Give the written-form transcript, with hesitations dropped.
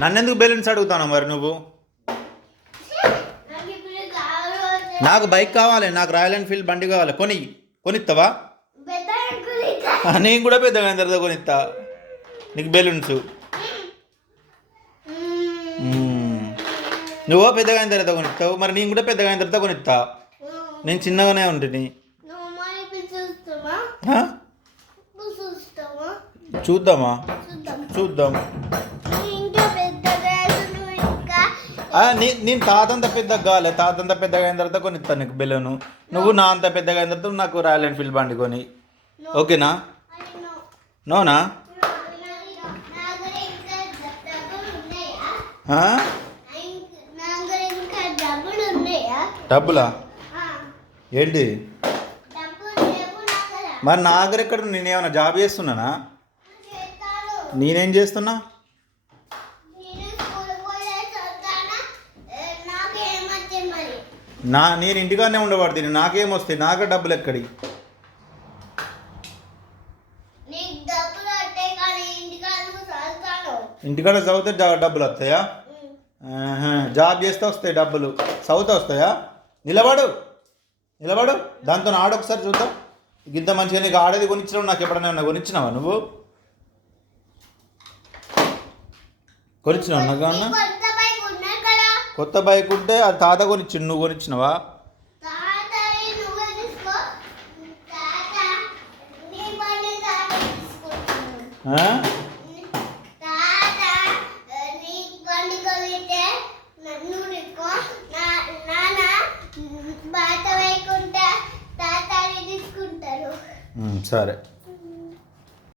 నన్నెందుకు బెలూన్స్ అడుగుతాను మరి నువ్వు? నాకు బైక్ కావాలి, నాకు రాయల్ ఎన్ఫీల్డ్ బండి కావాలి. కొనిస్తావా? నేను కూడా పెద్దగా అయిన తర్వాత కొనిస్తా నీకు బెలూన్స్. నువ్వు పెద్దగా అయిన తర్వాత కొనిస్తావు, మరి నేను కూడా పెద్దగా అయిన తర్వాత కొనిస్తా. నేను చిన్నగానే ఉంటుంది. చూద్దామా? చూద్దాం. నేను తాతంత పెద్దగా కావాలి, తాతంత పెద్దగా అయిన తర్వాత కొనిస్తాను నీకు బెలూను. నువ్వు నా అంత పెద్దగా అయిన తర్వాత నాకు రాయల్ ఎన్ఫీల్డ్ బండి కొని. ఓకేనా? నోనా? డబ్బులా? ఏంటి మరి నా దగ్గర ఎక్కడ? నేనేమన్నా జాబ్ చేస్తున్నానా? నేనేం చేస్తున్నా? నేను ఇంటికానే ఉండబడుతుంది. నాకేం వస్తాయి? నాకే డబ్బులు ఎక్కడి? ఇంటికాడ చదివితే డబ్బులు వస్తాయా? జాబ్ చేస్తే వస్తాయి డబ్బులు, చదివితే వస్తాయా? నిలబడు దాంతో ఆడొకసారి చూద్దాం. ఇంత మంచిగా నీకు ఆడేది కొనిచ్చినావు, నాకు ఎప్పుడైనా కొనిచ్చినావా? నువ్వు కొనిచ్చినావు నాకు అన్నా? కొత్త బైక్ ఉంటే అది తాత కొనిచ్చిండు, నువ్వు కొనిచ్చినావా? సరే.